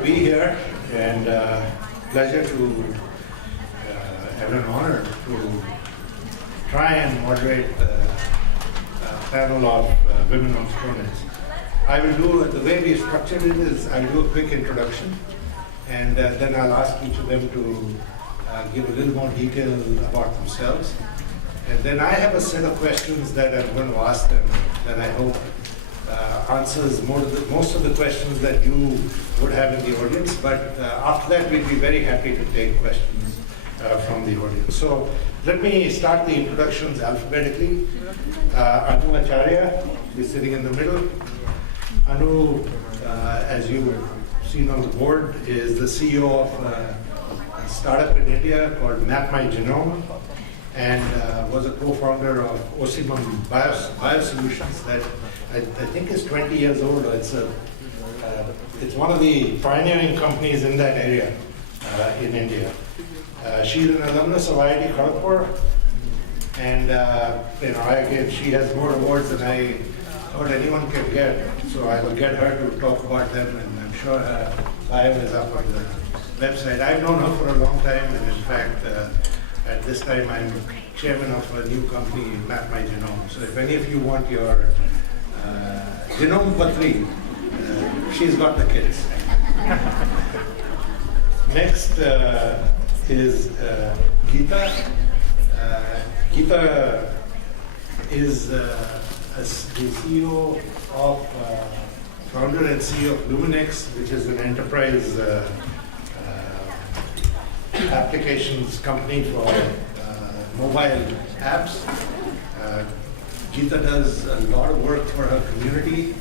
to be here and pleasure to have an honor to try and moderate the panel of women entrepreneurs. I will do, the way we structured it is I'll do a quick introduction and then I'll ask each of them to give a little more detail about themselves. And then I have a set of questions that I'm going to ask them that I hope answers most of the questions that you would have in the audience. But after that, we'd be very happy to take questions from the audience. So let me start the introductions alphabetically. Anu Acharya is sitting in the middle. Anu, as you've seen on the board, is the CEO of a startup in India called Map My Genome, and was a co-founder of Osimum Biosolutions that I think is 20 years old. It's one of the pioneering companies in that area in India. She's an alumnus of IIT Kharagpur, and she has more awards than I thought anyone can get. So I will get her to talk about them, and I'm sure her bio is up on the website. I've known her for a long time, and in fact, at this time I'm chairman of a new company, Map My Genome. So if any of you want your genome patri, she's got the kids. Next is Geeta. Geeta is the CEO of, founder and CEO of Luminex, which is an enterprise applications company for mobile apps. Geeta does a lot of work for her community,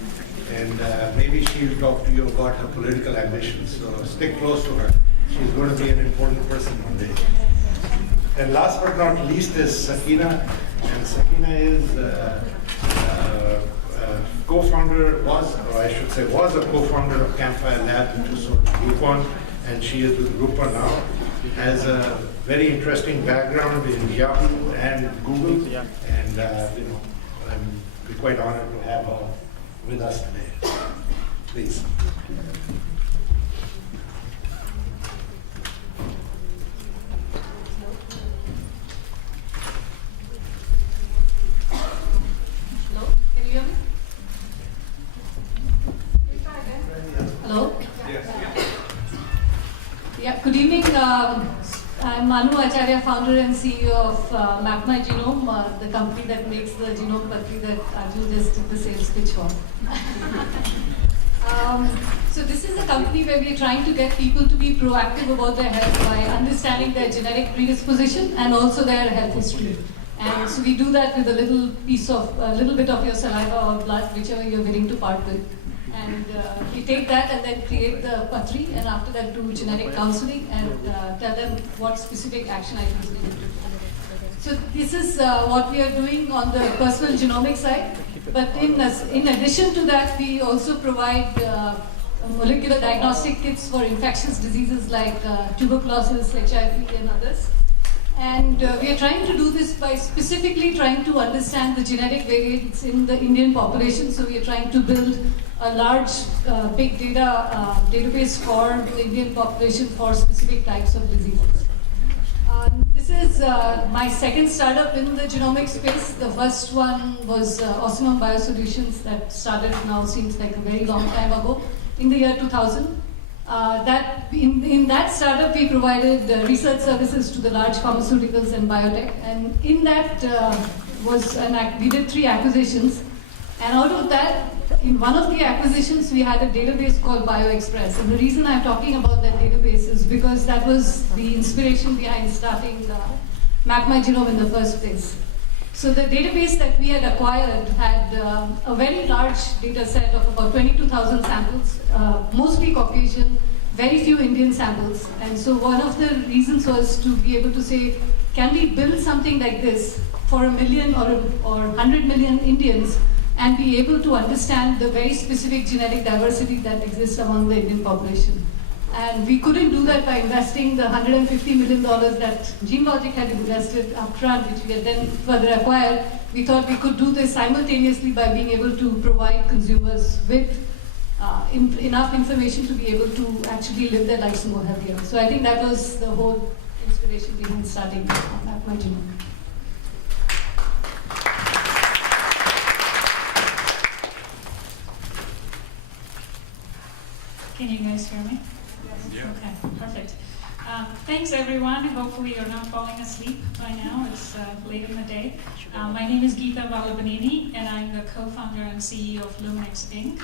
and maybe she'll talk to you about her political ambitions, so stick close to her. She's going to be an important person one day. And last but not least is Sakina, and Sakina is co-founder, was a co-founder of Campfire Lab, which was sold to Groupon, and she is with Groupon now. Has a very interesting background in Yahoo and Google, and I'm quite honored to have her with us today. Please. Hello, can you hear me? Hello? Yeah, good evening. I'm Anu Acharya, founder and CEO of Map My Genome, the company that makes the genome patri that Arjun just did the sales pitch for. So this is a company where we are trying to get people to be proactive about their health by understanding their genetic predisposition and also their health history. And so we do that with a little bit of your saliva or blood, whichever you're willing to part with. And we take that and then create the patri, and after that do genetic counseling and tell them what specific action items they need to do. So this is what we are doing on the personal genomic side. But in addition to that, we also provide molecular diagnostic kits for infectious diseases like tuberculosis, HIV, and others. And we are trying to do this by specifically trying to understand the genetic variants in the Indian population. So we are trying to build a large big data database for the Indian population for specific types of diseases. This is my second startup in the genomic space. The first one was Osimum Biosolutions that started now seems like a very long time ago in the year 2000. In that startup, we provided research services to the large pharmaceuticals and biotech, and in that we did 3 acquisitions, and out of that, in one of the acquisitions, we had a database called BioExpress, and the reason I'm talking about that database is because that was the inspiration behind starting Map My Genome in the first place. So the database that we had acquired had a very large data set of about 22,000 samples, mostly Caucasian, very few Indian samples. And so one of the reasons was to be able to say, can we build something like this for 1 million or 100 million Indians and be able to understand the very specific genetic diversity that exists among the Indian population? And we couldn't do that by investing the $150 million that GeneLogic had invested upfront, which we had then further acquired. We thought we could do this simultaneously by being able to provide consumers with enough information to be able to actually live their lives more healthier. So I think that was the whole inspiration behind starting my genome. Can you guys hear me? Yes. Yeah. Okay, perfect. Thanks everyone. Hopefully you're not falling asleep by now. It's late in the day. My name is Geeta Vallabhaneni and I'm the co-founder and CEO of Luminix Inc.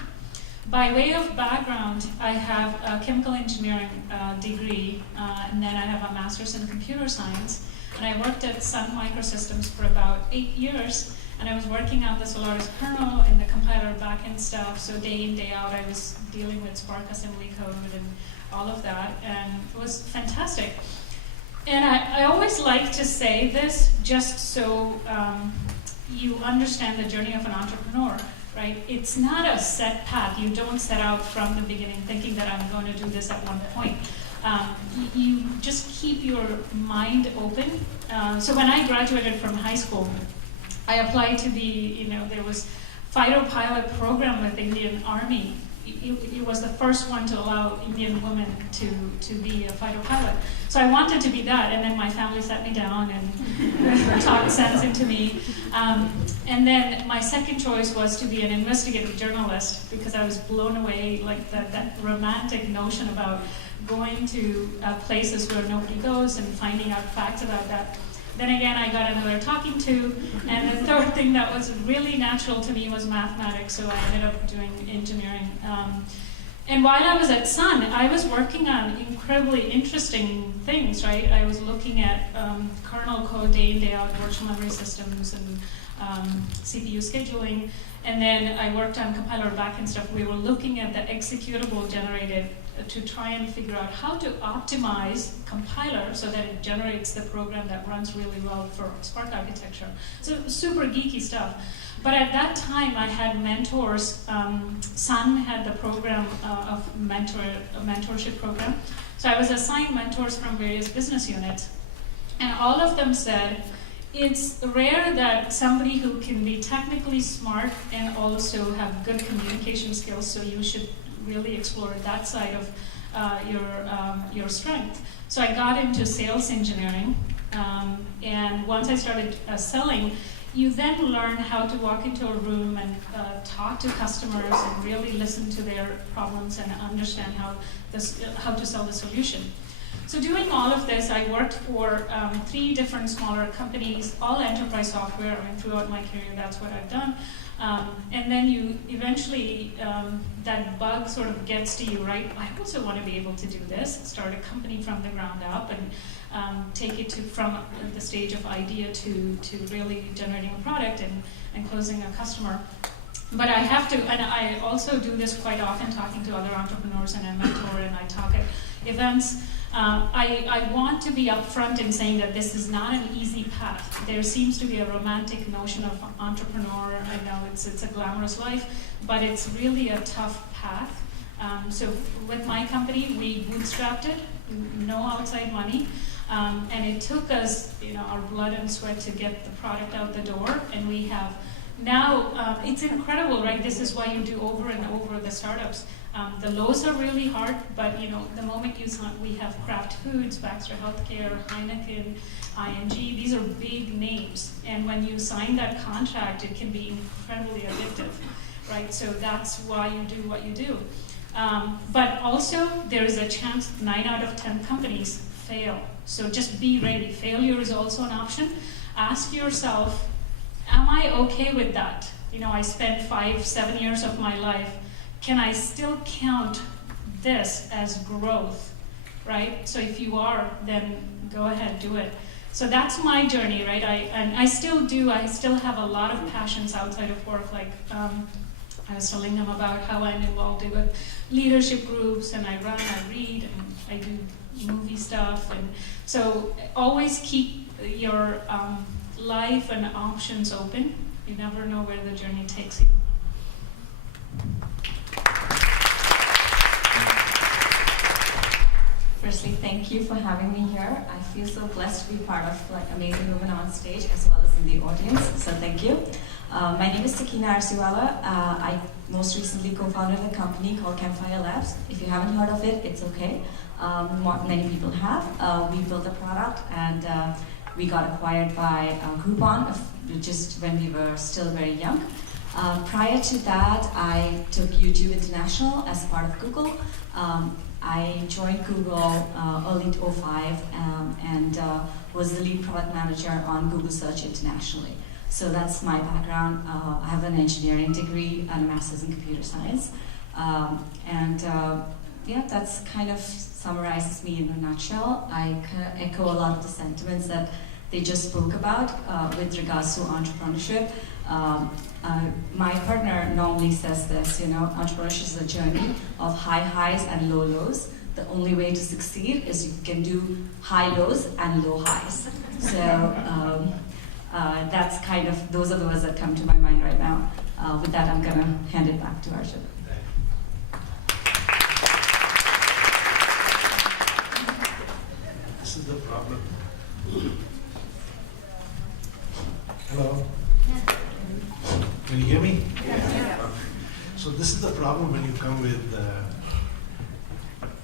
By way of background, I have a chemical engineering degree and then I have a master's in computer science. And I worked at Sun Microsystems for about 8 years. And I was working on the Solaris kernel and the compiler backend stuff. So day in, day out, I was dealing with Spark assembly code and all of that. And it was fantastic. And I always like to say this just so you understand the journey of an entrepreneur, right? It's not a set path. You don't set out from the beginning thinking that I'm going to do this at one point. You just keep your mind open. So when I graduated from high school, I applied to be, there was fighter pilot program with the Indian Army. It was the first one to allow Indian women to be a fighter pilot. So I wanted to be that, and then my family sat me down and talked sense into me. And then my second choice was to be an investigative journalist because I was blown away, like that romantic notion about going to places where nobody goes and finding out facts about that. Then again, I got another talking to, and the third thing that was really natural to me was mathematics, so I ended up doing engineering. And while I was at Sun, I was working on incredibly interesting things, right? I was looking at kernel code day in, day out, virtual memory systems, and CPU scheduling, and then I worked on compiler backend stuff. We were looking at the executable generated to try and figure out how to optimize compiler so that it generates the program that runs really well for Spark architecture. So super geeky stuff. But at that time, I had mentors. Sun had the program of a mentorship program. So I was assigned mentors from various business units. And all of them said, it's rare that somebody who can be technically smart and also have good communication skills, so you should really explore that side of your strength. So I got into sales engineering, and once I started selling, you then learn how to walk into a room and talk to customers and really listen to their problems and understand how to sell the solution. So doing all of this, I worked for 3 different smaller companies, all enterprise software. I mean, throughout my career, that's what I've done. And then you eventually, that bug sort of gets to you, right? I also want to be able to do this, start a company from the ground up and take it from the stage of idea to really generating a product and closing a customer. But I have to, and I also do this quite often, talking to other entrepreneurs, and I mentor and I talk at events. I want to be upfront in saying that this is not an easy path. There seems to be a romantic notion of entrepreneur. I know it's a glamorous life, but it's really a tough path. So with my company, we bootstrapped it, no outside money, and it took us, our blood and sweat to get the product out the door, and we have now, it's incredible, right? This is why you do over and over the startups. The lows are really hard, but the moment we have Kraft Foods, Baxter Healthcare, Heineken, ING, these are big names. And when you sign that contract, it can be incredibly addictive, right? So that's why you do what you do. But also, there is a chance 9 out of 10 companies fail. So just be ready. Failure is also an option. Ask yourself, am I okay with that? I spent 5-7 years of my life. Can I still count this as growth, right? So if you are, then go ahead, do it. So that's my journey, right? I still do. I still have a lot of passions outside of work. Like I was telling them about how I'm involved with leadership groups, and I run, I read, and I do movie stuff. And so always keep your life and options open. You never know where the journey takes you. Firstly, thank you for having me here. I feel so blessed to be part of amazing women on stage as well as in the audience, so thank you. My name is Sakina Arsiwala. I most recently co-founded a company called Campfire Labs. If you haven't heard of it, it's okay. Many people have. We built a product and we got acquired by Groupon just when we were still very young. Prior to that, I took YouTube International as part of Google. I joined Google early 2005 and was the lead product manager on Google Search internationally. So that's my background. I have an engineering degree and a master's in computer science. Yeah, that's kind of summarizes me in a nutshell. I kind of echo a lot of the sentiments that they just spoke about with regards to entrepreneurship. My partner normally says this, you know, entrepreneurship is a journey of high highs and low lows. The only way to succeed is you can do high lows and low highs. So that's kind of, those are the words that come to my mind right now. With that, I'm going to hand it back to Arjun. This is the problem. Hello? Can you hear me? Yeah. So this is the problem when you come with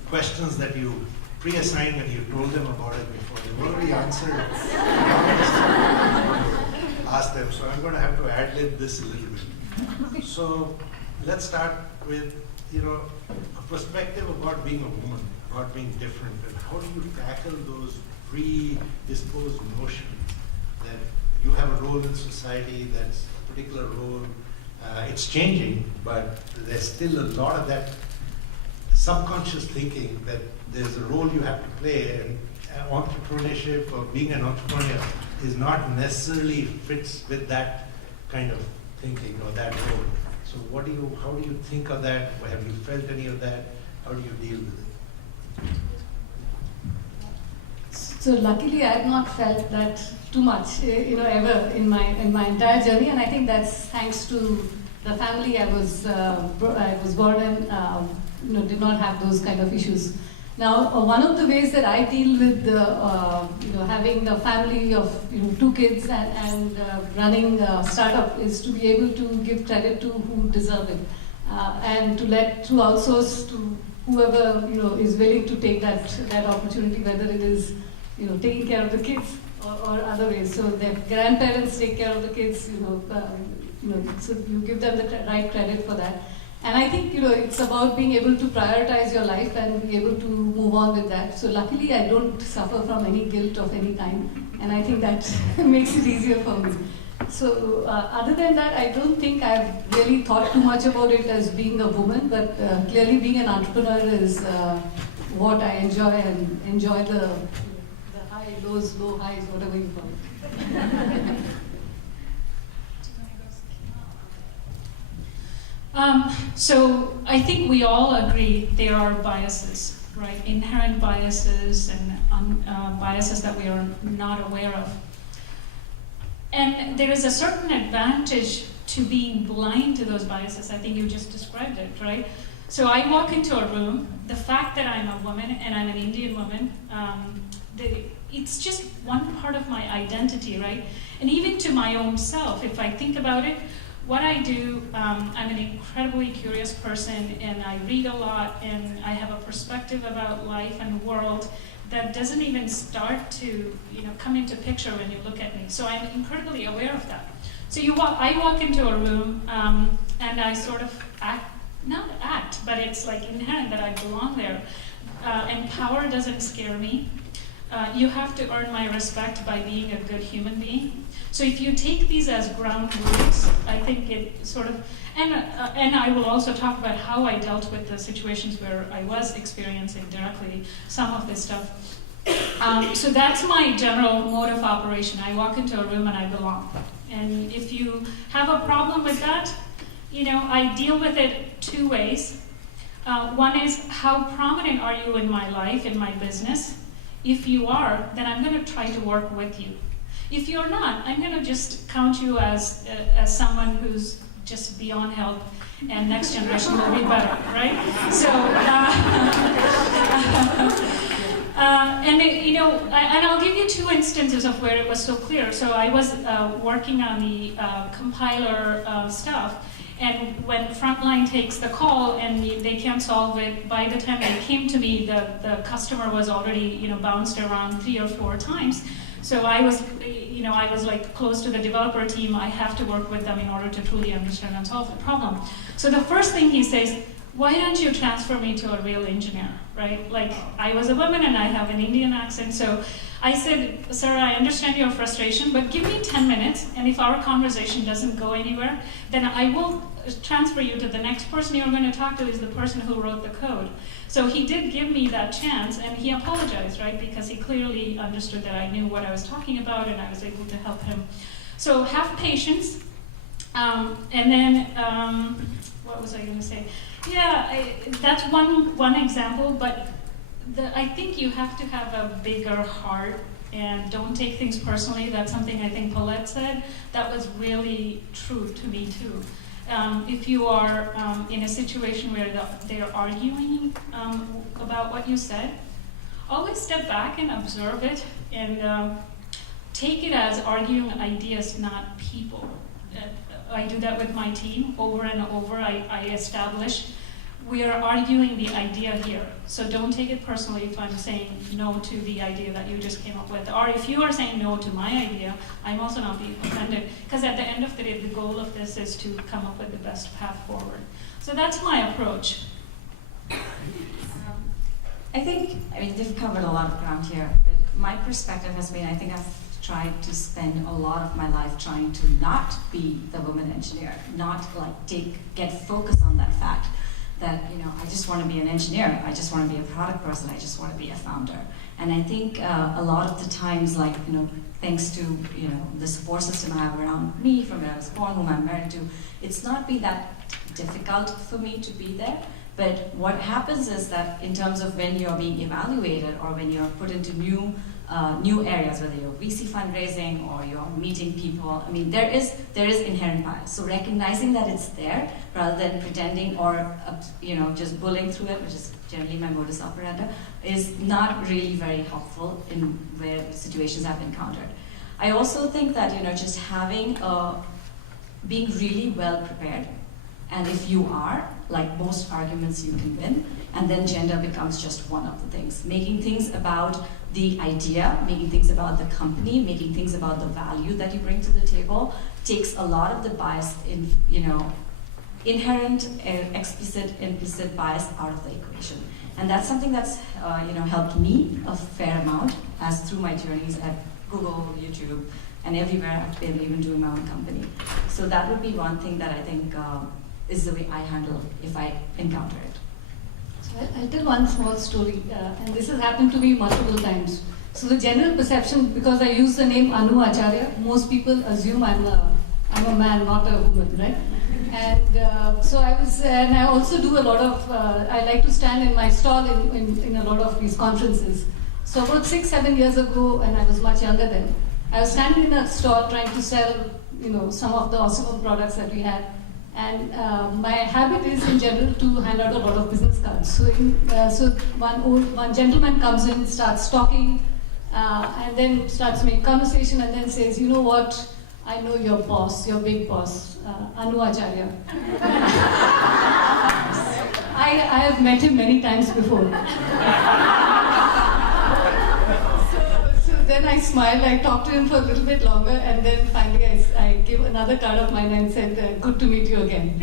questions that you pre-assigned and you told them about it before. They've already answered. Ask them. So I'm going to have to ad-lib this a little bit. So let's start with, you know, a perspective about being a woman, about being different, and how do you tackle those predisposed notions that you have a role in society, that's a particular role. It's changing, but there's still a lot of that subconscious thinking that there's a role you have to play, and entrepreneurship or being an entrepreneur is not necessarily fits with that kind of thinking or that role. So how do you think of that? Have you felt any of that? How do you deal with it? So luckily, I have not felt that too much, ever in my entire journey, and I think that's thanks to the family I was born in. Did not have those kind of issues. Now, one of the ways that I deal with having a family of 2 kids and running a startup is to be able to give credit to who deserve it, and to outsource to whoever is willing to take that opportunity, whether it is taking care of the kids or other ways. So their grandparents take care of the kids, so you give them the right credit for that. And I think, it's about being able to prioritize your life and be able to move on with that. So luckily, I don't suffer from any guilt of any kind. And I think that makes it easier for me. So other than that, I don't think I've really thought too much about it as being a woman, but clearly being an entrepreneur is what I enjoy, and enjoy the high lows, low highs, whatever you call it. So I think we all agree there are biases, right? Inherent biases and biases that we are not aware of. And there is a certain advantage to being blind to those biases. I think you just described it, right? So I walk into a room, the fact that I'm a woman and I'm an Indian woman, it's just one part of my identity, right? And even to my own self, if I think about it, what I do, I'm an incredibly curious person, and I read a lot, and I have a perspective about life and the world that doesn't even start to come into picture when you look at me. So I'm incredibly aware of that. So I walk into a room, and I sort of not act, but it's like inherent that I belong there. And power doesn't scare me. You have to earn my respect by being a good human being. So if you take these as ground rules, I think it sort of, and I will also talk about how I dealt with the situations where I was experiencing directly some of this stuff. So that's my general mode of operation. I walk into a room and I belong. And if you have a problem with that, I deal with it 2 ways. One is, how prominent are you in my life, in my business? If you are, then I'm going to try to work with you. If you're not, I'm going to just count you as someone who's just beyond help, and next generation will be better, right? So, And I'll give you two instances of where it was so clear. So I was working on the compiler stuff, and when Frontline takes the call and they can't solve it, by the time they came to me, the customer was already bounced around 3 or 4 times. So I was like close to the developer team. I have to work with them in order to truly understand and solve the problem. So the first thing he says, why don't you transfer me to a real engineer, right? Like, I was a woman and I have an Indian accent, so I said, sir, I understand your frustration, but give me 10 minutes, and if our conversation doesn't go anywhere, then I will transfer you to the next person you're going to talk to is the person who wrote the code. So he did give me that chance, and he apologized, right? Because he clearly understood that I knew what I was talking about, and I was able to help him. So have patience, and then, what was I going to say? Yeah, that's one example, but I think you have to have a bigger heart and don't take things personally. That's something I think Paulette said. That was really true to me too. If you are in a situation where they're arguing about what you said, always step back and observe it and take it as arguing ideas, not people. I do that with my team over and over. I establish we are arguing the idea here. So don't take it personally if I'm saying no to the idea that you just came up with. Or if you are saying no to my idea, I'm also not being offended. Because at the end of the day, the goal of this is to come up with the best path forward. So that's my approach. I mean, they've covered a lot of ground here, but my perspective has been, I think I've tried to spend a lot of my life trying to not be the woman engineer, not like get focused on that fact that, I just want to be an engineer, I just want to be a product person, I just want to be a founder. And I think a lot of the times, like, thanks to, the support system I have around me from where I was born, whom I'm married to, it's not been that difficult for me to be there. But what happens is that in terms of when you're being evaluated or when you're put into new areas, whether you're VC fundraising or you're meeting people, I mean, there is inherent bias. So recognizing that it's there rather than pretending or just bullying through it, which is generally my modus operandi, is not really very helpful in where situations I've encountered. I also think that just having being really well prepared. And if you are, like most arguments you can win, and then gender becomes just one of the things. Making things about the idea, making things about the company, making things about the value that you bring to the table takes a lot of the bias in, inherent, explicit, implicit bias out of the equation. And that's something that's, helped me a fair amount as through my journeys at Google, YouTube, and everywhere I've been even doing my own company. So that would be one thing that I think is the way I handle if I encounter it. So I'll tell one small story, and this has happened to me multiple times. So the general perception, because I use the name Anu Acharya, most people assume I'm a man, not a woman, right? And so and I also do a lot of, I like to stand in my stall in a lot of these conferences. So about 6-7 years ago, when I was much younger then, I was standing in a stall trying to sell, some of the awesome products that we had. And my habit is in general to hand out a lot of business cards. So one gentleman comes in, starts talking, and then starts making conversation, and then says, "You know what? I know your boss, your big boss, Anu Acharya." I have met him many times before. Then I smiled, I talked to him for a little bit longer, and then finally I gave another card of mine and said, "Good to meet you again."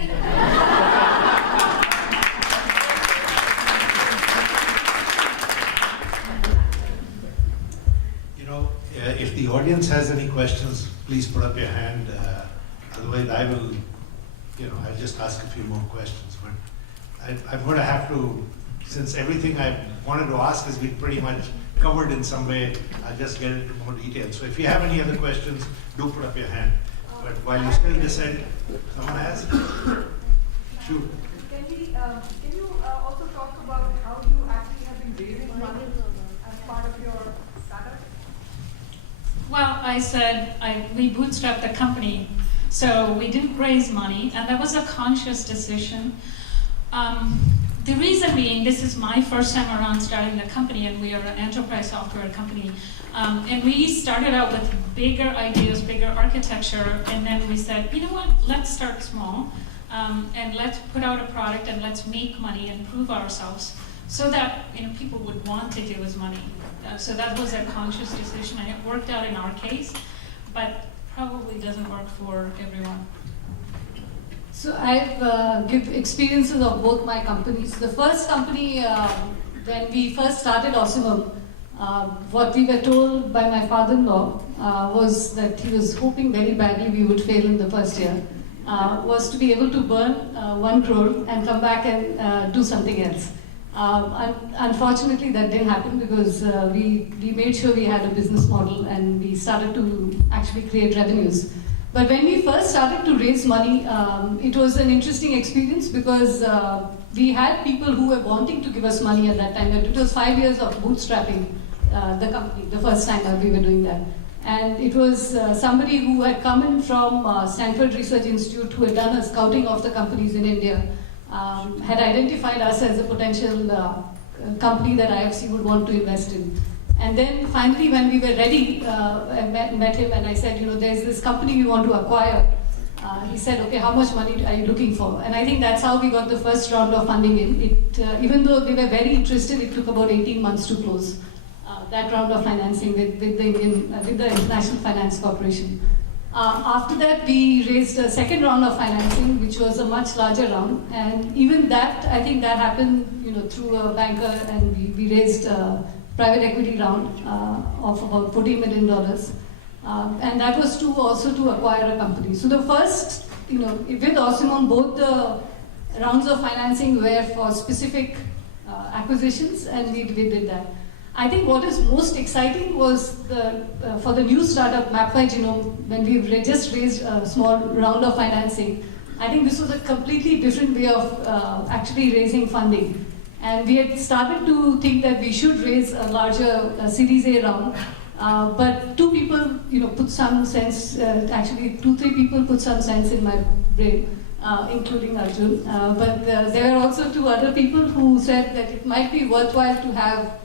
If the audience has any questions, please put up your hand. Otherwise, I will, I'll just ask a few more questions. But I'm going to have to, since everything I wanted to ask has been pretty much covered in some way, I'll just get into more detail. So if you have any other questions, do put up your hand. But while you still decide, someone has? Shoot. Can you also talk about how you actually have been raising money as part of your startup? Well, I said we bootstrapped the company, so we didn't raise money, and that was a conscious decision. The reason being, this is my first time around starting the company, and we are an enterprise software company. And we started out with bigger ideas, bigger architecture, and then we said, you know what, let's start small, and let's put out a product, and let's make money and prove ourselves, so that people would want to give us money. So that was a conscious decision, and it worked out in our case, but probably doesn't work for everyone. So I've give experiences of both my companies. The first company, when we first started Ossimum, what we were told by my father-in-law was that he was hoping very badly we would fail in the first year, was to be able to burn 1 crore and come back and do something else. Unfortunately, that didn't happen because we made sure we had a business model and we started to actually create revenues. But when we first started to raise money, it was an interesting experience because we had people who were wanting to give us money at that time. It was 5 years of bootstrapping the company, the first time that we were doing that. And it was somebody who had come in from Stanford Research Institute who had done a scouting of the companies in India, had identified us as a potential company that IFC would want to invest in. And then finally, when we were ready, I met him and I said, there's this company we want to acquire. He said, okay, how much money are you looking for? And I think that's how we got the first round of funding in. Even though they were very interested, it took about 18 months to close that round of financing with the International Finance Corporation. After that, we raised a second round of financing, which was a much larger round. And even that, I think that happened through a banker, and we raised private equity round of about $14 million. And that was also to acquire a company. So the first, with Ossimum, both the rounds of financing were for specific acquisitions, and we did that. I think what is most exciting was for the new startup, MapFi Genome, when we just raised a small round of financing. I think this was a completely different way of actually raising funding. And we had started to think that we should raise a larger Series A round, but 2 people, put some sense. Actually, 2-3 people put some sense in my brain, including Arjun. But there were also 2 other people who said that it might be worthwhile to have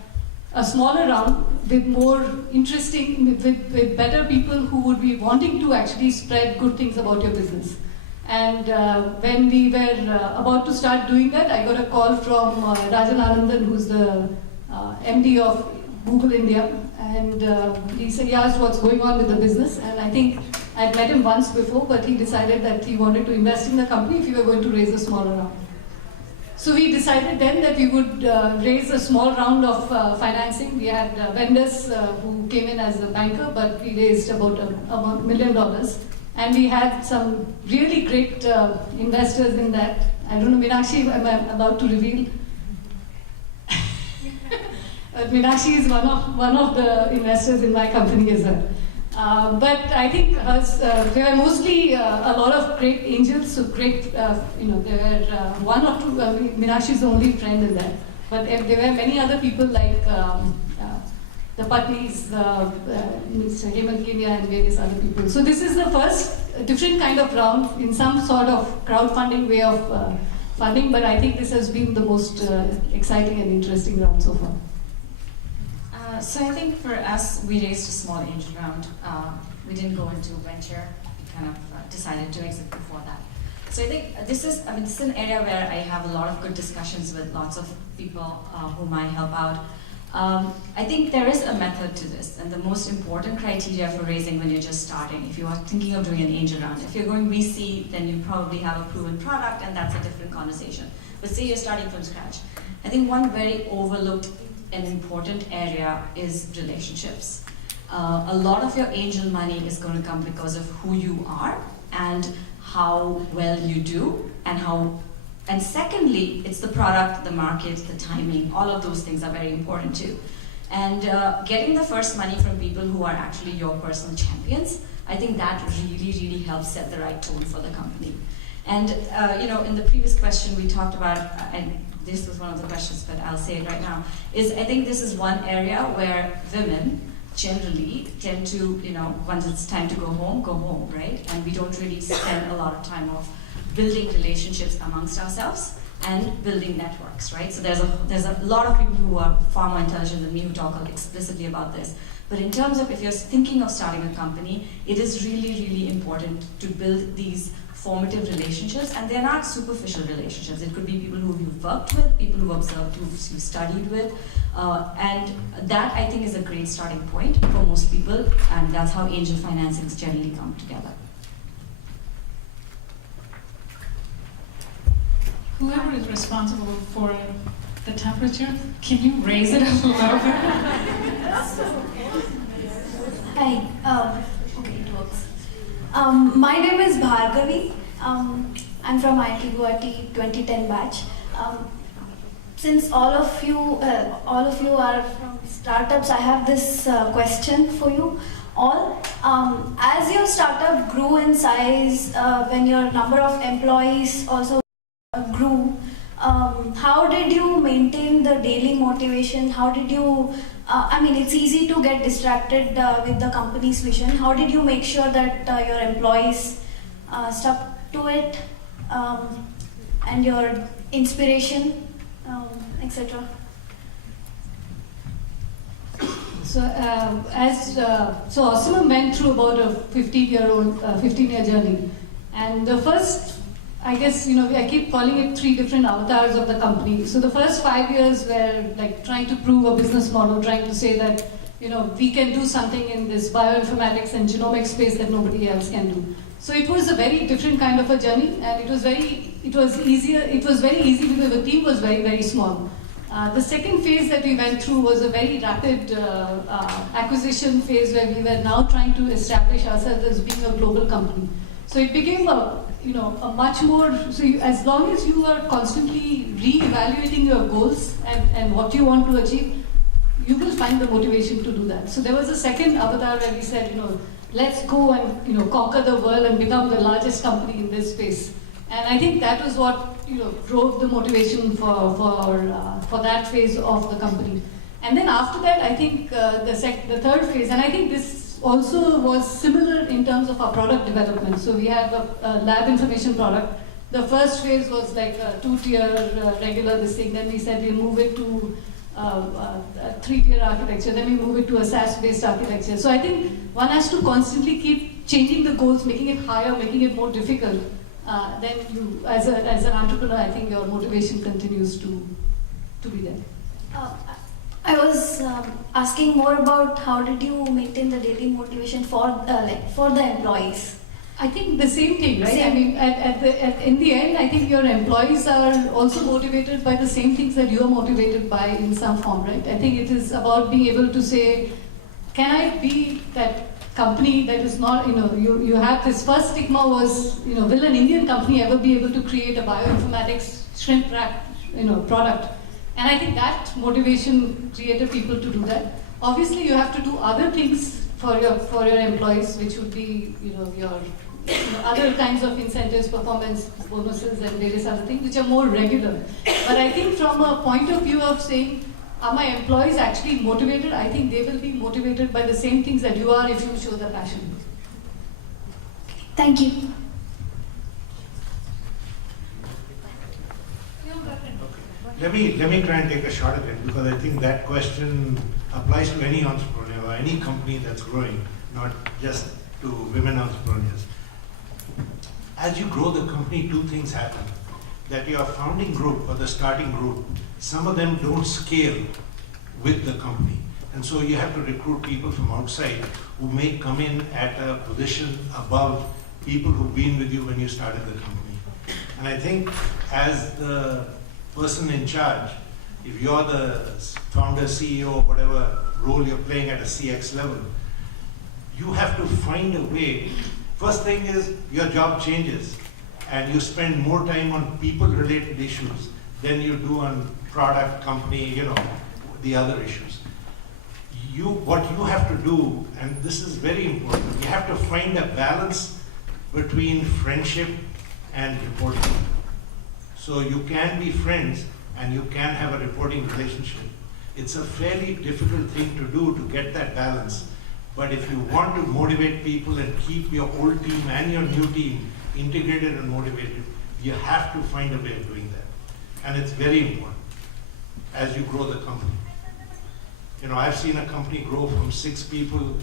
a smaller round with more interesting, with better people who would be wanting to actually spread good things about your business. And when we were about to start doing that, I got a call from Rajan Anandan, who's the MD of Google India, and he asked what's going on with the business, and I think I'd met him once before, but he decided that he wanted to invest in the company if we were going to raise a smaller round. So we decided then that we would raise a small round of financing. We had vendors who came in as a banker, but we raised about $1 million. And we had some really great investors in that. I don't know, Meenakshi, am I allowed to reveal? Meenakshi is one of the investors in my company as well. But I think there were mostly a lot of great angels, so great, there were 1 or 2, Meenakshi is the only friend in that. But there were many other people like the Patnis, Mr. Hemant Kinya, and various other people. So this is the first different kind of round in some sort of crowdfunding way of funding, but I think this has been the most exciting and interesting round so far. So I think for us, we raised a small angel round. We didn't go into venture. We kind of decided to exit before that. So I think this is an area where I have a lot of good discussions with lots of people whom I help out. I think there is a method to this, and the most important criteria for raising when you're just starting, if you are thinking of doing an angel round, if you're going VC, then you probably have a proven product, and that's a different conversation. But say you're starting from scratch. I think one very overlooked and important area is relationships. A lot of your angel money is going to come because of who you are and how well you do, and secondly, it's the product, the market, the timing, all of those things are very important too. And getting the first money from people who are actually your personal champions, I think that really, really helps set the right tone for the company. And in the previous question we talked about, and this was one of the questions, but I'll say it right now, is I think this is one area where women generally tend to, once it's time to go home, right? And we don't really spend a lot of time of building relationships amongst ourselves. and building networks, right? So there's a lot of people who are far more intelligent than me who talk explicitly about this. But in terms of if you're thinking of starting a company, it is really, really important to build these formative relationships, and they're not superficial relationships. It could be people who you've worked with, people who've observed, who've studied with, and that I think is a great starting point for most people, and that's how angel financings generally come together. Whoever is responsible for the temperature, can you raise it a little bit? Hi, okay, it works. My name is Bhargavi. I'm from IIT Guwahati 2010 batch. Since all of you are from startups, I have this question for you all. As your startup grew in size, when your number of employees also grew, how did you maintain the daily motivation? How did you, I mean, it's easy to get distracted with the company's vision. How did you make sure that your employees stuck to it, and your inspiration, etc.? So, so Osama went through about a 15-year journey, and the first, I guess, I keep calling it 3 different avatars of the company. So the first 5 years were like trying to prove a business model, trying to say that, we can do something in this bioinformatics and genomic space that nobody else can do. So it was a very different kind of a journey, and it was very easy because the team was very, very small. The second phase that we went through was a very rapid acquisition phase where we were now trying to establish ourselves as being a global company. So it became a much more, as long as you are constantly re-evaluating your goals and what you want to achieve, you will find the motivation to do that. So there was a second avatar where we said, let's go and conquer the world and become the largest company in this space. And I think that was what drove the motivation for that phase of the company. And then after that, I think the third phase, and I think this also was similar in terms of our product development. So we have a lab information product. The first phase was like a 2-tier regular this thing. Then we said we'll move it to a 3-tier architecture. Then we move it to a SaaS-based architecture. So I think one has to constantly keep changing the goals, making it higher, making it more difficult. Then you, as an entrepreneur, I think your motivation continues to be there. I was asking more about how did you maintain the daily motivation for the employees? I think the same thing, right? Same. I mean, in the end, I think your employees are also motivated by the same things that you are motivated by in some form, right? I think it is about being able to say, can I be that company that is not, you have this first stigma was, will an Indian company ever be able to create a bioinformatics shrimp rack, product? And I think that motivation created people to do that. Obviously, you have to do other things for your employees, which would be, your other kinds of incentives, performance bonuses, and various other things, which are more regular. But I think from a point of view of saying, are my employees actually motivated? I think they will be motivated by the same things that you are if you show the passion. Thank you. Let me try and take a shot at it, because I think that question applies to any entrepreneur or any company that's growing, not just to women entrepreneurs. As you grow the company, 2 things happen. That your founding group or the starting group, some of them don't scale with the company. And so you have to recruit people from outside who may come in at a position above people who've been with you when you started the company. And I think as the person in charge, if you're the founder, CEO, or whatever role you're playing at a CX level, you have to find a way. First thing is your job changes and you spend more time on people-related issues than you do on product, company, the other issues. What you have to do, and this is very important, you have to find a balance between friendship and reporting. So you can be friends and you can have a reporting relationship. It's a fairly difficult thing to do to get that balance. But if you want to motivate people and keep your old team and your new team integrated and motivated, you have to find a way of doing that. And it's very important as you grow the company. You know, I've seen a company grow from 6 people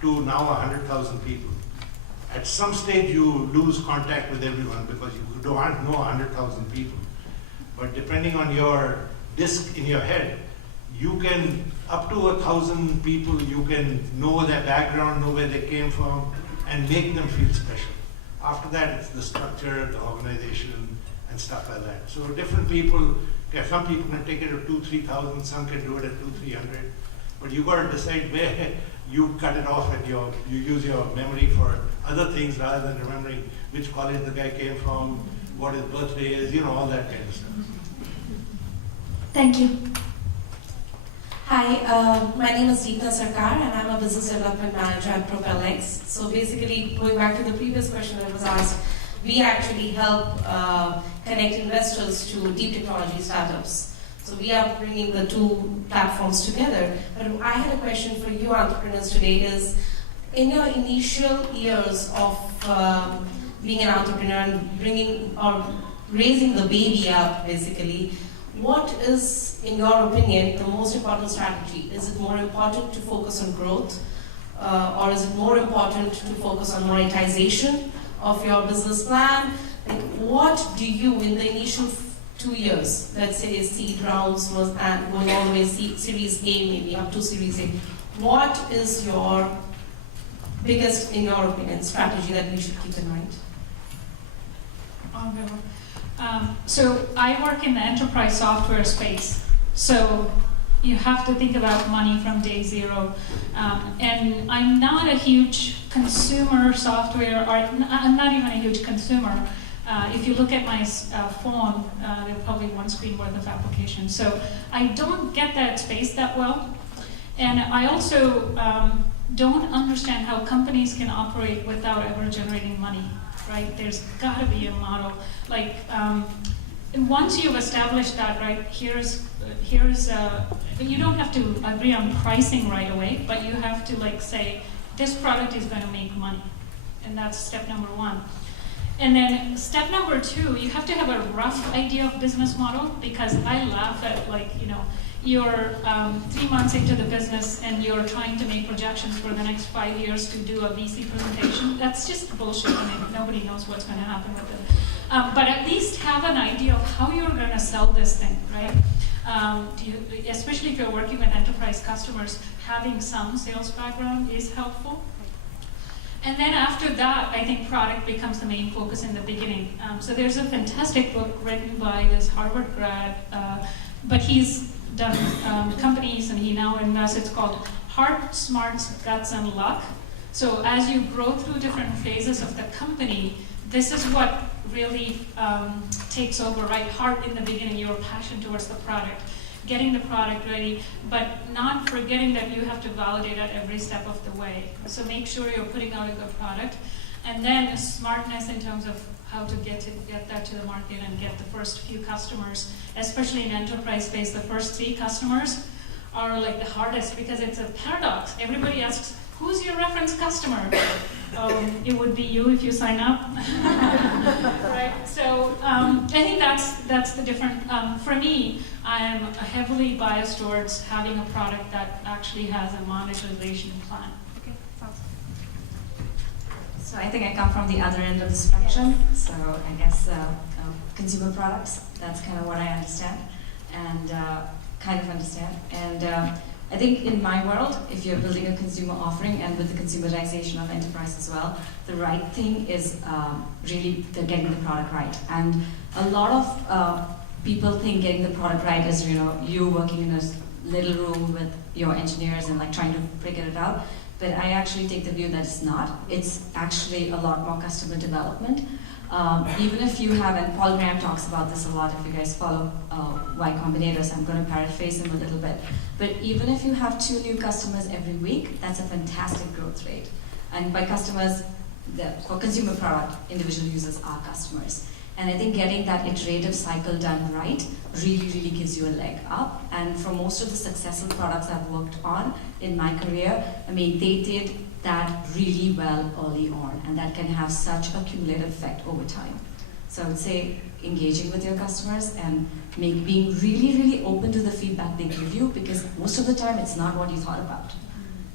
to now 100,000 people. At some stage you lose contact with everyone because you don't know 100,000 people. But depending on your disk in your head, you can, up to 1,000 people, you can know their background, know where they came from, and make them feel special. After that, it's the structure, the organization, and stuff like that. So different people, some people can take it to 2,000-3,000, some can do it at 200-300. But you got to decide where you cut it off at you use your memory for other things rather than remembering which college the guy came from, what his birthday is, all that kind of stuff. Thank you. Hi, my name is Deepna Sarkar and I'm a business development manager at PropelX. So basically, going back to the previous question that was asked, we actually help connect investors to deep technology startups. So we are bringing the two platforms together. But I had a question for you entrepreneurs today is, in your initial years of being an entrepreneur and bringing or raising the baby up, basically, what is, in your opinion, the most important strategy? Is it more important to focus on growth, or is it more important to focus on monetization of your business plan? Like, what do you, in the initial 2 years, let's say seed rounds and going all the way Series A, maybe up to Series A, what is your biggest, in your opinion, strategy that we should keep in mind? So I work in the enterprise software space. So you have to think about money from day zero. And I'm not a huge consumer software, or I'm not even a huge consumer. If you look at my phone, there's probably one screen worth of applications. So I don't get that space that well. And I also don't understand how companies can operate without ever generating money, right? There's got to be a model. Like, and once you've established that, right, here's you don't have to agree on pricing right away, but you have to like say, this product is going to make money. And that's step number 1. And then step number 2, you have to have a rough idea of business model, because I laugh at, like, you're 3 months into the business and you're trying to make projections for the next 5 years to do a VC presentation. That's just bullshit. I mean, nobody knows what's going to happen with it. But at least have an idea of how you're going to sell this thing, right? Especially if you're working with enterprise customers, having some sales background is helpful. And then after that, I think product becomes the main focus in the beginning. So there's a fantastic book written by this Harvard grad, but he's done companies and he now invests. It's called Heart, Smarts, Guts, and Luck. So as you grow through different phases of the company, this is what really takes over, right? Heart in the beginning, your passion towards the product, getting the product ready, but not forgetting that you have to validate at every step of the way. So make sure you're putting out a good product. And then smartness in terms of how to get that to the market and get the first few customers, especially in enterprise space. The first 3 customers are like the hardest because it's a paradox. Everybody asks, who's your reference customer? It would be you if you sign up. Right? So I think that's the different. For me, I'm heavily biased towards having a product that actually has a monetization plan. Okay, sounds good. So I think I come from the other end of the spectrum. So I guess consumer products, that's kind of what I understand and I think in my world, if you're building a consumer offering and with the consumerization of enterprise as well, the right thing is really getting the product right. And a lot of people think getting the product right is, you working in a little room with your engineers and like trying to figure it out. But I actually take the view that it's not. It's actually a lot more customer development. Even if you have, and Paul Graham talks about this a lot, if you guys follow Y Combinator's, I'm going to paraphrase him a little bit. But even if you have 2 new customers every week, that's a fantastic growth rate. And by customers, for consumer product, individual users are customers. And I think getting that iterative cycle done right really, really gives you a leg up. And for most of the successful products I've worked on in my career, I mean, they did that really well early on, and that can have such a cumulative effect over time. So I would say engaging with your customers and being really, really open to the feedback they give you, because most of the time it's not what you thought about.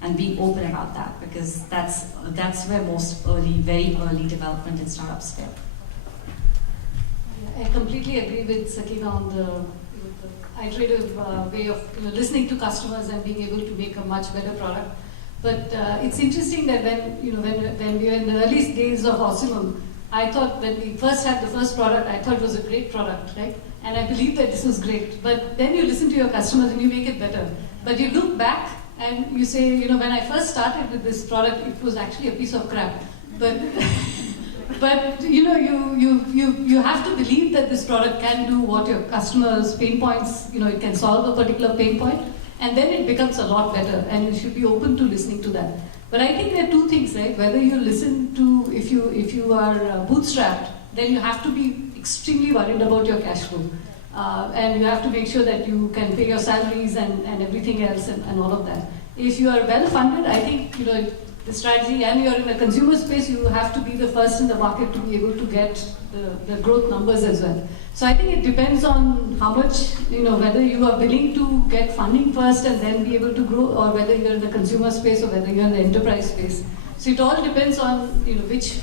And being open about that, because that's where most very early development in startups fail. I completely agree with Sakina on the iterative way of listening to customers and being able to make a much better product. But it's interesting that when we were in the early days of Ossimum, I thought when we first had the first product, I thought it was a great product, right? And I believed that this was great. But then you listen to your customers and you make it better. But you look back and you say, when I first started with this product, it was actually a piece of crap. But you have to believe that this product can do what your customers' pain points, it can solve a particular pain point, and then it becomes a lot better, and you should be open to listening to that. But I think there are two things, right? Whether you listen to, if you are bootstrapped, then you have to be extremely worried about your cash flow. And you have to make sure that you can pay your salaries and everything else and all of that. If you are well funded, I think, the strategy, and you're in a consumer space, you have to be the first in the market to be able to get the growth numbers as well. So I think it depends on how much, whether you are willing to get funding first and then be able to grow, or whether you're in the consumer space or whether you're in the enterprise space. So it all depends on, which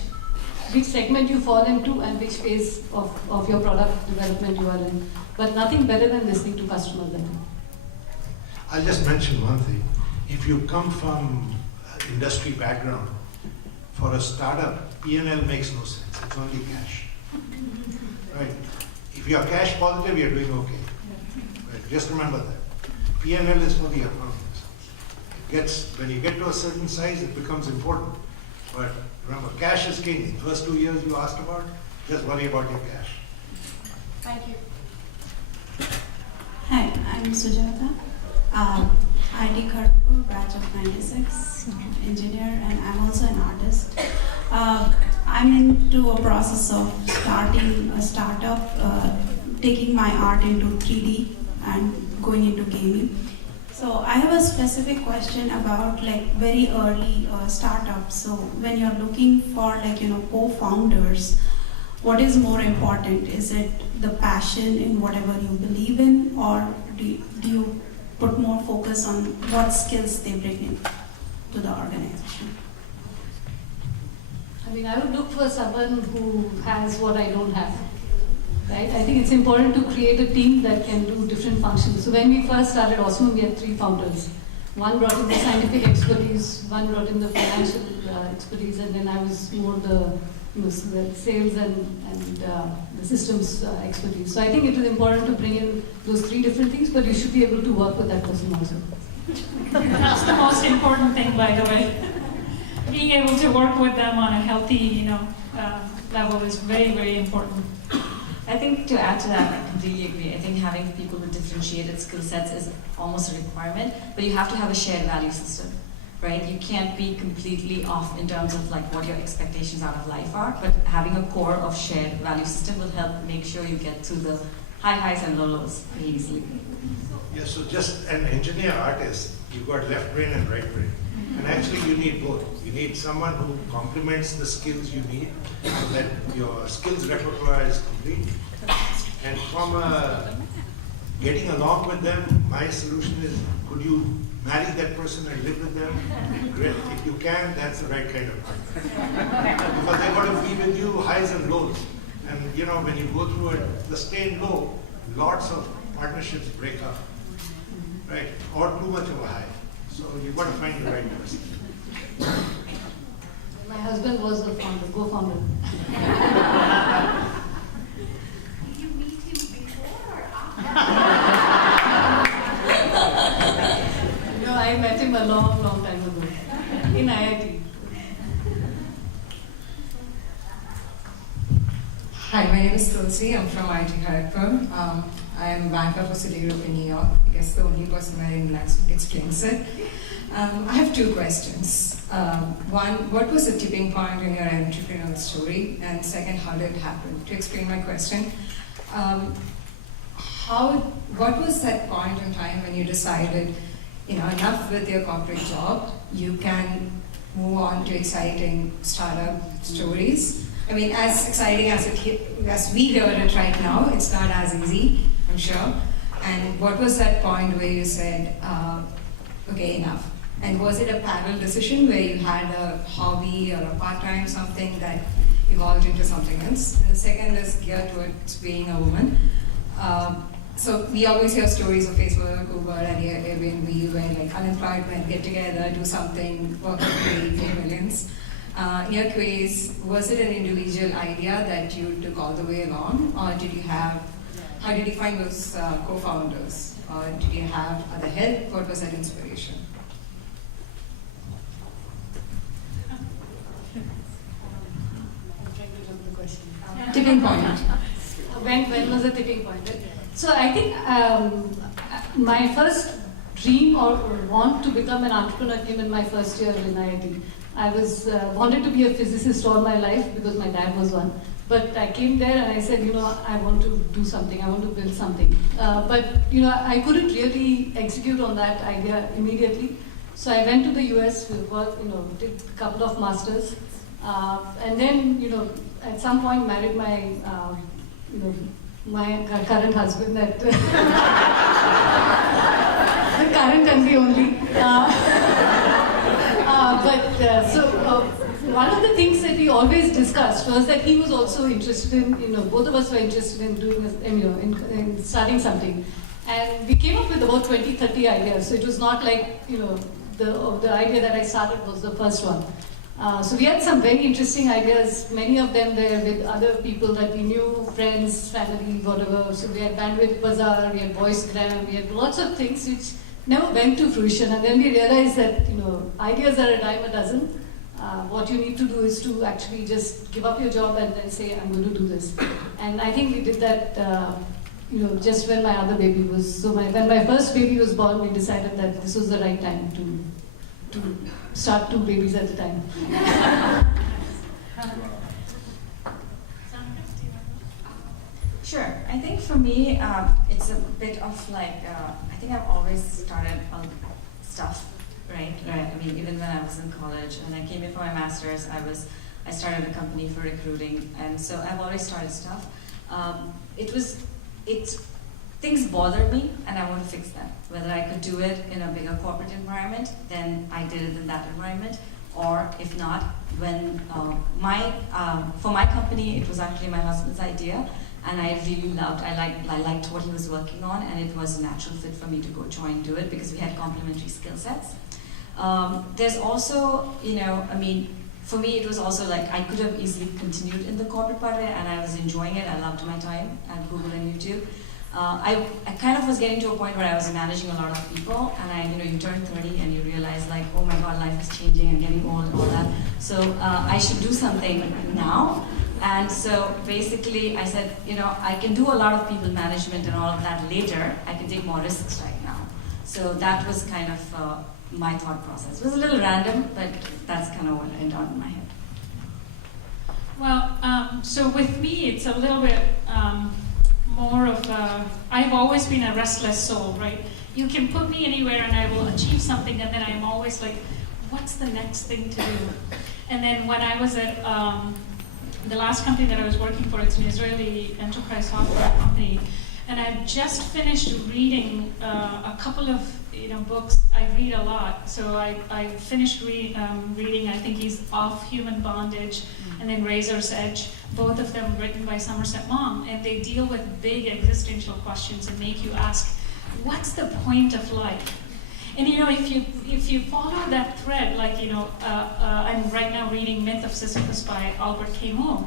segment you fall into and which phase of your product development you are in. But nothing better than listening to customers. I'll just mention one thing. If you come from industry background, for a startup, P&L makes no sense. It's only cash. Right? If you are cash positive, you're doing okay. Right? Just remember that. P&L is for the accountants. When you get to a certain size, it becomes important. But remember, cash is king. First 2 years you asked about, just worry about your cash. Thank you. Hi, I'm Sujata. IT Kharagpur, batch of 96, engineer, and I'm also an artist. I'm into a process of starting a startup, taking my art into 3D and going into gaming. So I have a specific question about very early startups. So when you're looking for co-founders, what is more important? Is it the passion in whatever you believe in, or do you put more focus on what skills they bring in to the organization? I would look for someone who has what I don't have. Right? I think it's important to create a team that can do different functions. So when we first started Osmo, we had 3 founders. One brought in the scientific expertise, one brought in the financial expertise, and then I was more the sales and the systems expertise. So I think it is important to bring in those 3 different things, but you should be able to work with that person also. That's the most important thing, by the way. Being able to work with them on a healthy, level is very, very important. I think to add to that, I completely agree. I think having people with differentiated skill sets is almost a requirement, but you have to have a shared value system, right? You can't be completely off in terms of what your expectations out of life are, but having a core of shared value system will help make sure you get to the high highs and low lows pretty easily. Yeah, so just an engineer artist, you've got left brain and right brain. And actually you need both. You need someone who complements the skills you need so that your skills repertoire is complete. And from getting along with them, my solution is, could you marry that person and live with them? Great. If you can, that's the right kind of partner. Because they're going to be with you highs and lows. And when you go through it, the staying low, lots of partnerships break up. Right? Or too much of a high. So you've got to find the right person. My husband was the founder, co-founder. Did you meet him before or after? I met him a long, long time ago in IIT. Hi, my name is Tulsi. I'm from IT Kharagpur. I'm a banker for Citigroup in New York. I guess the only person wearing explains it. I have 2 questions. One, what was the tipping point in your entrepreneurial story? And second, how did it happen? To explain my question, what was that point in time when you decided, enough with your corporate job, you can move on to exciting startup stories? I mean, as exciting as we hear it right now, it's not as easy, I'm sure. And what was that point where you said, okay, enough? And was it a parallel decision where you had a hobby or a part-time something that evolved into something else? And the second is geared towards being a woman. So we always hear stories of Facebook, Uber, and Airbnb where like unemployed men get together, do something, work for free, make millions. In your case, was it an individual idea that you took all the way along, or how did you find those co-founders? Or did you have other help? What was that inspiration? Tipping point. When was the tipping point? Right? So I think my first dream or want to become an entrepreneur came in my first year in IIT. I was wanted to be a physicist all my life because my dad was one. But I came there and I said, I want to do something. I want to build something. But I couldn't really execute on that idea immediately. So I went to the US. We worked, did a couple of masters, and then at some point married my my current husband. That the current and the only. One of the things that we always discussed was that he was also interested in, both of us were interested in doing, in starting something. And we came up with about 20, 30 ideas. So it was not like, the idea that I started was the first one. So we had some very interesting ideas. Many of them were with other people that we knew, friends, family, whatever. So we had Bandwidth Bazaar, we had Voicegram, we had lots of things which never went to fruition. And then we realized that, ideas are a dime a dozen. What you need to do is to actually just give up your job and then say, I'm going to do this. And I think we did that, just when my other baby was, when my first baby was born, we decided that this was the right time to start 2 babies at a time. Sure. I think for me, it's a bit of like, I think I've always started on stuff. Right. I mean, even when I was in college, when I came in for my master's, I started a company for recruiting, and so I've always started stuff. Things bother me, and I want to fix them. Whether I could do it in a bigger corporate environment, then I did it in that environment, or if not, when for my company, it was actually my husband's idea, and I really loved. I liked what he was working on, and it was a natural fit for me to go join do it because we had complementary skill sets. There's also, for me it was also like I could have easily continued in the corporate part of it, and I was enjoying it. I loved my time at Google and YouTube. I kind of was getting to a point where I was managing a lot of people, and you turn 30 and you realize like, oh my God, life is changing, I'm getting old and all that. So I should do something now. And so basically I said, I can do a lot of people management and all of that later. I can take more risks right now. So that was kind of my thought process. It was a little random, but that's kind of what went on in my head. Well, so with me, it's a little bit more of I've always been a restless soul, right? You can put me anywhere and I will achieve something, and then I'm always like, what's the next thing to do? And then when I was at the last company that I was working for, it's an Israeli enterprise software company, and I've just finished reading a couple of books. I read a lot, so I finished reading, I think he's Off Human Bondage, and then Razor's Edge, both of them written by Somerset Maugham, and they deal with big existential questions and make you ask, what's the point of life? And if you follow that thread, like I'm right now reading Myth of Sisyphus by Albert Camus.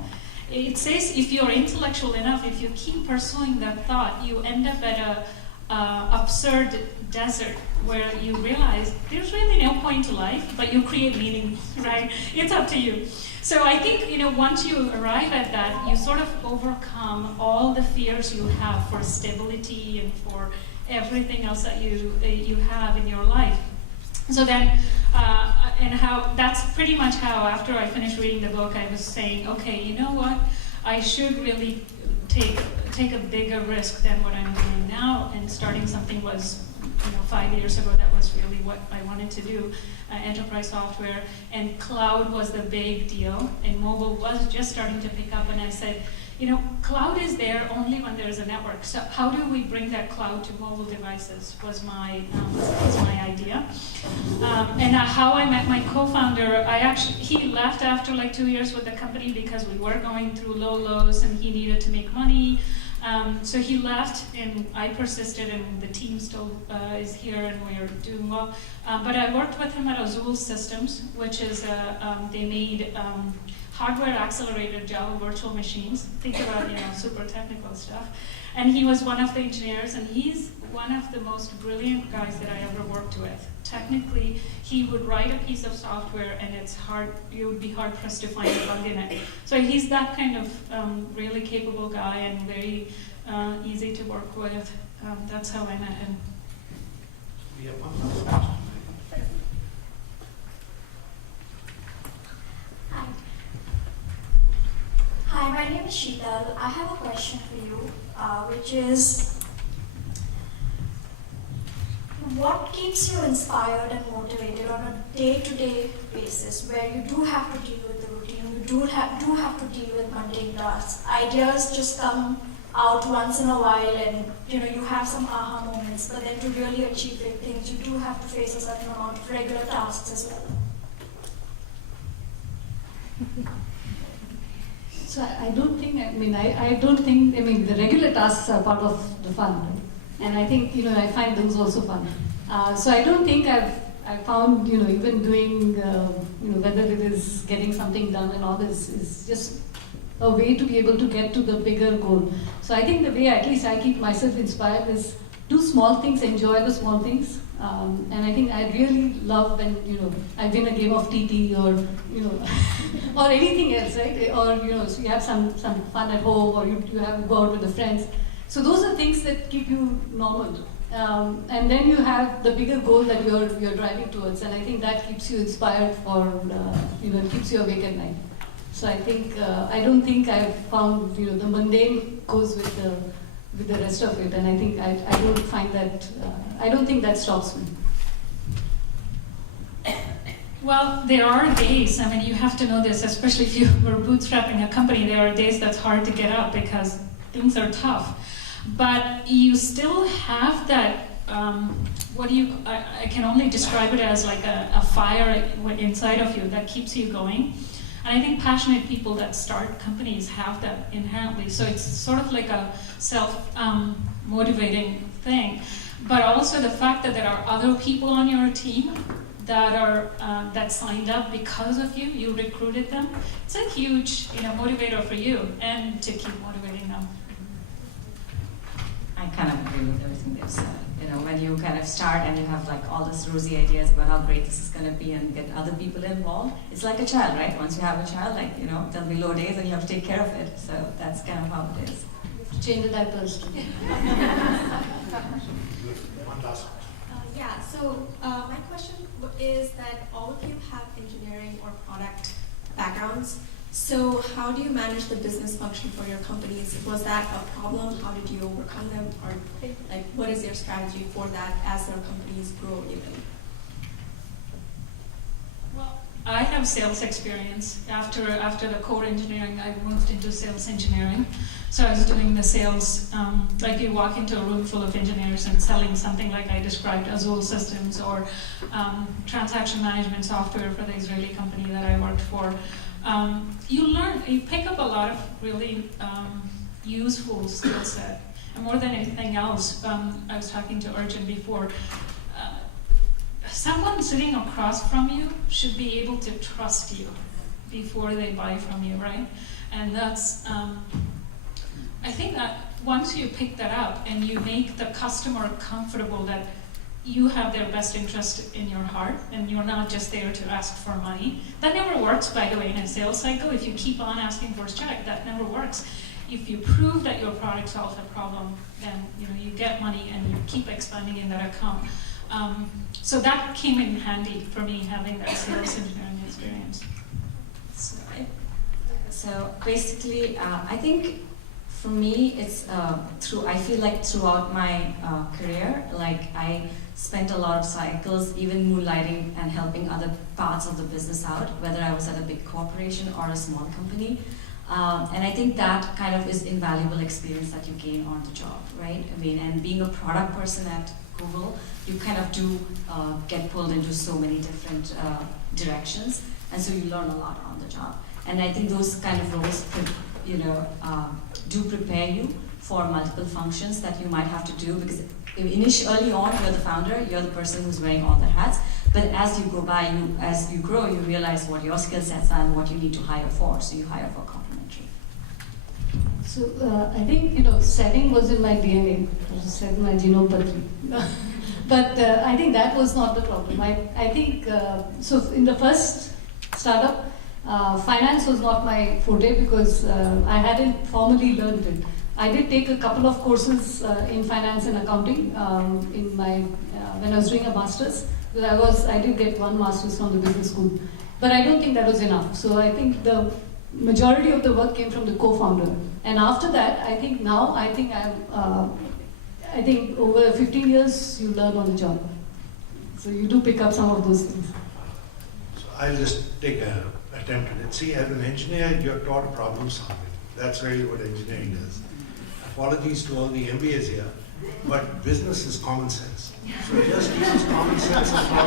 It says if you're intellectual enough, if you keep pursuing that thought, you end up at a absurd desert where you realize there's really no point to life, but you create meaning, right? It's up to you. So I think once you arrive at that, you sort of overcome all the fears you have for stability and for everything else that you have in your life. So then, that's pretty much how, after I finished reading the book, I was saying, okay, you know what? I should really take a bigger risk than what I'm doing now, and starting something was 5 years ago, that was really what I wanted to do, enterprise software, and cloud was the big deal, and mobile was just starting to pick up, and I said, cloud is there only when there's a network. So how do we bring that cloud to mobile devices was my idea. And how I met my co-founder, he left after like 2 years with the company because we were going through lows and he needed to make money. So he left and I persisted and the team still is here and we are doing well. But I worked with him at Azul Systems, which is, they made hardware accelerated Java virtual machines. Think about, super technical stuff. And he was one of the engineers, and he's one of the most brilliant guys that I ever worked with. Technically, he would write a piece of software, and it's hard. You would be hard pressed to find a bug in it. So he's that kind of really capable guy and very easy to work with. That's how I met him. We have one last question. Hi, my name is Sheetal. I have a question for you, which is, what keeps you inspired and motivated on a day-to-day basis where you do have to deal with the routine, you do have to deal with mundane tasks? Ideas just come out once in a while and you have some aha moments, but then to really achieve big things, you do have to face a certain amount of regular tasks as well. So I don't think, the regular tasks are part of the fun, right? And I think, I find those also fun. So I don't think I've found, even doing, whether it is getting something done and all this is just a way to be able to get to the bigger goal. So I think the way at least I keep myself inspired is do small things, enjoy the small things. And I think I really love when, I win a game of TT or, or anything else, right? Or, so you have some fun at home or you have to go out with the friends. So those are things that keep you normal. And then you have the bigger goal that you're driving towards. And I think that keeps you inspired for, it keeps you awake at night. So I think, I don't think I've found, the mundane goes with the rest of it, and I think I don't find that, I don't think that stops me. Well, there are days, you have to know this, especially if you were bootstrapping a company, there are days that's hard to get up because things are tough. But you still have that, I can only describe it as like a fire inside of you that keeps you going. And I think passionate people that start companies have that inherently. So it's sort of like a self-motivating thing. But also the fact that there are other people on your team that are that signed up because of you, you recruited them. It's a huge motivator for you and to keep motivating them. I kind of agree with everything they've said. When you kind of start and you have like all these rosy ideas about how great this is going to be and get other people involved, it's like a child, right? Once you have a child, there'll be low days and you have to take care of it. So that's kind of how it is. You have to change the diapers too. One last one. So my question is that all of you have engineering or product backgrounds. So how do you manage the business function for your companies? Was that a problem? How did you overcome them? Or what is your strategy for that as your companies grow even? Well, I have sales experience. After the core engineering, I moved into sales engineering. So I was doing the sales, like you walk into a room full of engineers and selling something like I described, Azul Systems or transaction management software for the Israeli company that I worked for. You pick up a lot of really useful skill set. And more than anything else, I was talking to Arjun before, someone sitting across from you should be able to trust you before they buy from you, right? And that's, I think that once you pick that up and you make the customer comfortable that you have their best interest in your heart and you're not just there to ask for money. That never works, by the way, in a sales cycle. If you keep on asking for a check, that never works. If you prove that your product solves a problem, then you get money and you keep expanding in that account. So that came in handy for me, having that sales engineering experience. So basically, I think For me, it's I feel like throughout my career, like I spent a lot of cycles, even moonlighting and helping other parts of the business out, whether I was at a big corporation or a small company. And I think that kind of is invaluable experience that you gain on the job, right? I mean, and being a product person at Google, you kind of do get pulled into so many different directions, and so you learn a lot on the job. And I think those kind of roles, do prepare you for multiple functions that you might have to do, because early on, you're the founder, you're the person who's wearing all the hats, but as you go by, as you grow, you realize what your skill sets are and what you need to hire for, so you hire for complementary. So I think, setting was in my DNA, as I said, my genome patri. But I think that was not the problem. I think, so in the first startup, finance was not my forte because I hadn't formally learned it. I did take a couple of courses in finance and accounting in my when I was doing a master's. Because I did get one master's from the business school, but I don't think that was enough. So I think the majority of the work came from the co-founder, and after that, I think I think over 15 years you learn on the job. So you do pick up some of those things. So I'll just take an attempt at it. See, as an engineer, you're taught problem solving. That's really what engineering does. Apologies to all the MBAs here, but business is common sense. So just use common sense and problem